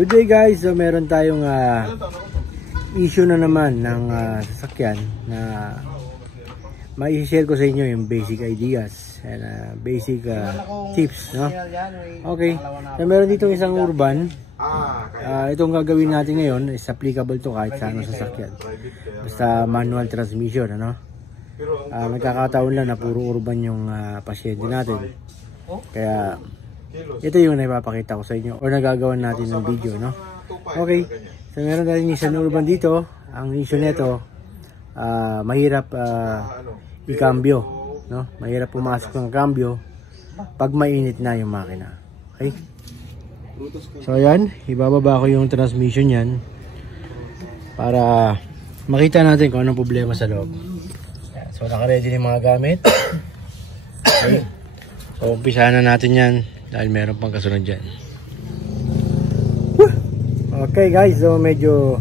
Good day guys, so meron tayong issue na naman ng sasakyan na mai-share ko sa inyo yung basic ideas and basic tips, no? Okay, so meron dito isang urban. Itong gagawin natin ngayon is applicable to kahit sa anong sasakyan, basta manual transmission, ano? Nagkakataon lang na puro urban yung pasyente natin, kaya ito yung naipapakita ko sa inyo o nagagawan natin ng video, no? Okay, so meron tayong isang urban dito. Ang issue nito, mahirap i-cambio, no? Mahirap pumasok ng cambio pag mainit na yung makina. Okay, so ayan, ibababa ko yung transmission yan para makita natin kung anong problema sa loob. So naka-ready yung mga gamit. Okay, so umpisahan na natin yan dahil meron pang kasunod dyan. Okay guys, so medyo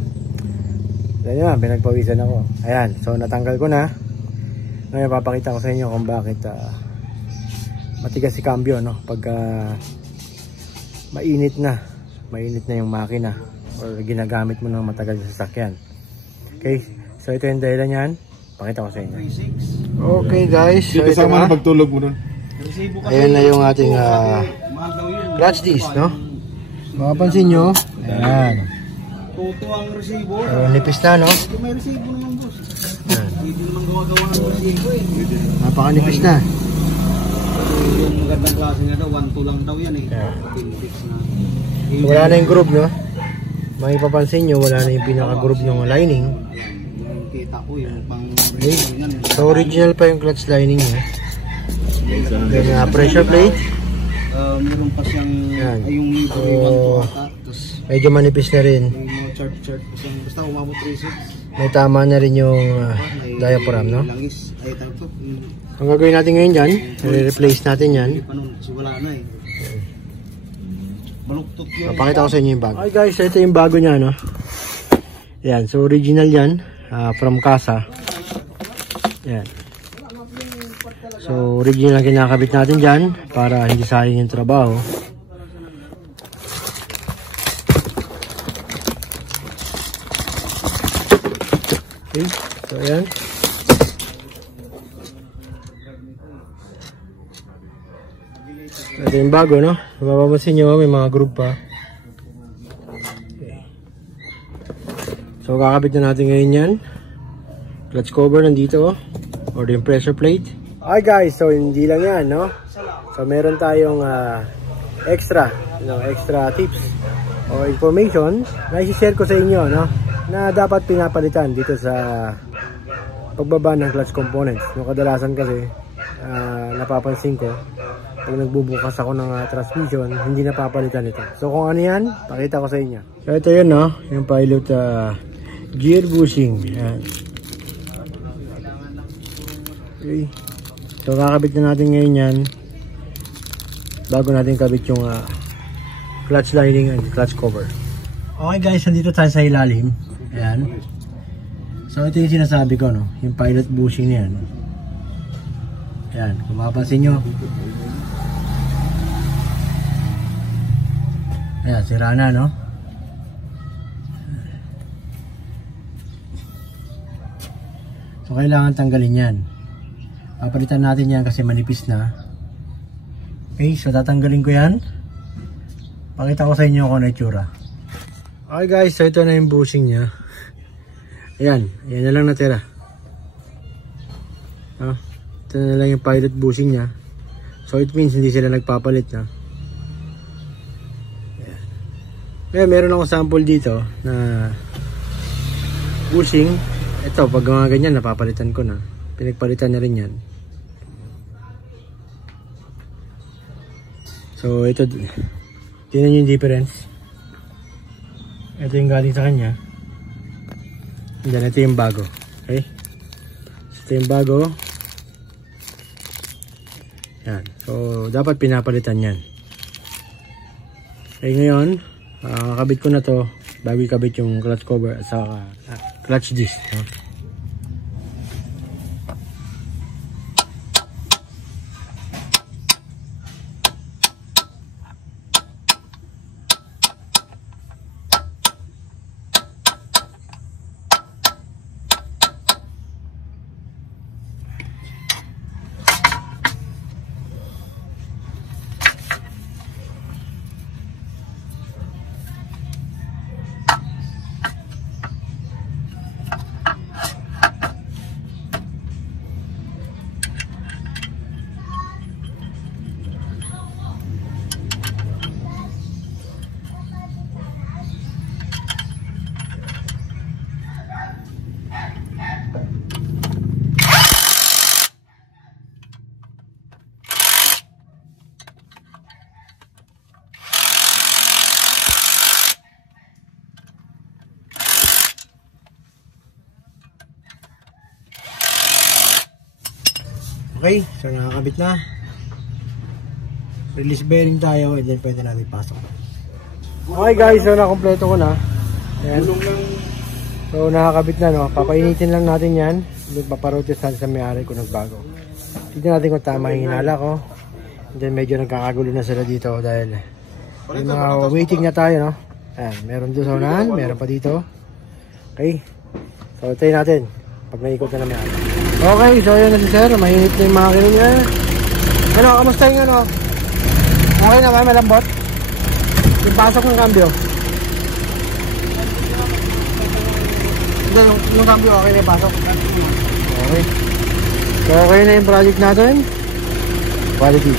ganyan, pinagpawisan ako. Ayan, so natanggal ko na. Ngayon papakita ko sa inyo kung bakit matigas si cambio, no? Pag mainit na yung makina or ginagamit mo ng matagal sa sasakyan. Okay, so ito yung dahilan yan. Pakita ko sa inyo. Okay guys, so ito na pagtulog mo dun. Ayan na yung ating clutch disc, no? Makapansin nyo, ayan. So, nipis na, no? May resibo naman, boss. Hindi naman gawa-gawa ng resibo eh. Napakanipis na. Yung magandang klase nga daw, 1-2 lang daw yan eh. So, wala na yung groove, no? Makipapansin nyo, wala na yung pinaka-groove yung lining. Yung kita ko, yung pang... Okay. So, original pa yung clutch lining niya. Then, pressure plate. Meron pa siyang yung meter so, medyo manipis na rin. May chart basta umabot 3.6. May tama na rin yung diaphragm, no? Ang gagawin natin ngayon dyan, i-replace natin yan. Wala na eh. Baluktot yun. Papakita ko sa inyo yung bago. Okay guys, ito yung bago nya, no? Yan, so original yan, from Casa. Yan. So original kinakabit natin dyan para hindi sayang yung trabaho. Okay, so ayan. Ito yung bago, no? Mapapansin nyo, may mga groove pa. Okay. So kakabit na natin ngayon yan. Clutch cover nandito, or yung pressure plate. Hi guys, so hindi lang yan, no? So meron tayong extra tips o information na i-share ko sa inyo, no? Na dapat pinapalitan dito sa pagbaba ng clutch components. No, kadalasan kasi napapansin ko pag nagbubukas ako ng transmission, hindi napapalitan ito. So kung ano yan, pakita ko sa inyo. So ito yun, no? Yung pilot gear bushing. Yan. Okay. So kakabit na natin ngayon yan bago natin kabit yung clutch lining and clutch cover. Okay guys, nandito tayo sa ilalim. Ayan. So ito yung sinasabi ko, no? Yung pilot bushing yan. Ayan, kung mapapansin nyo. Ayan, sira na, no? So kailangan tanggalin yan. Papalitan natin yan kasi manipis na. Okay, so tatanggalin ko yan. Pakita ko sa inyo kung ano itsura. Okay guys, so ito na yung bushing nya. Ayan, ayan na lang natira. Ito na lang yung pilot bushing nya. So it means hindi sila nagpapalit na. Ayan. Kaya meron akong sample dito na bushing. Ito, pag mga ganyan napapalitan ko na. Pinagpalitan na rin yan. So ito, tingnan nyo yung difference. Ito yung galing sa kanya. And then ito yung bago. Okay, so, ito yung bago. Yan. So dapat pinapalitan yan. Okay, ngayon kakabit ko na to bago ikabit yung clutch cover sa clutch disc, no? Okay, so nakakabit na. Release bearing tayo and then pwede natin pasok. Okay guys, so nakompleto ko na. Ayan. So nakakabit na, no. Papainitin lang natin yan. Paparotes natin sa may-ari kung nagbago. Tignan natin kung tama yung hinala ko. And then medyo nagkakagulo na sila dito dahil may mga waiting na tayo, no. Ayan, meron doon sa unahan, meron pa dito. Okay. So tayo natin pag naikot na may-ari. Okay, so yun na si sir. Mainit na yung makina niya. Ano, kamusta yung ano? Okay na ba? Malambot? Yung pasok ng cambio. Hindi, yung cambio okay na yung pasok. Okay. So okay na yung project natin. Quality.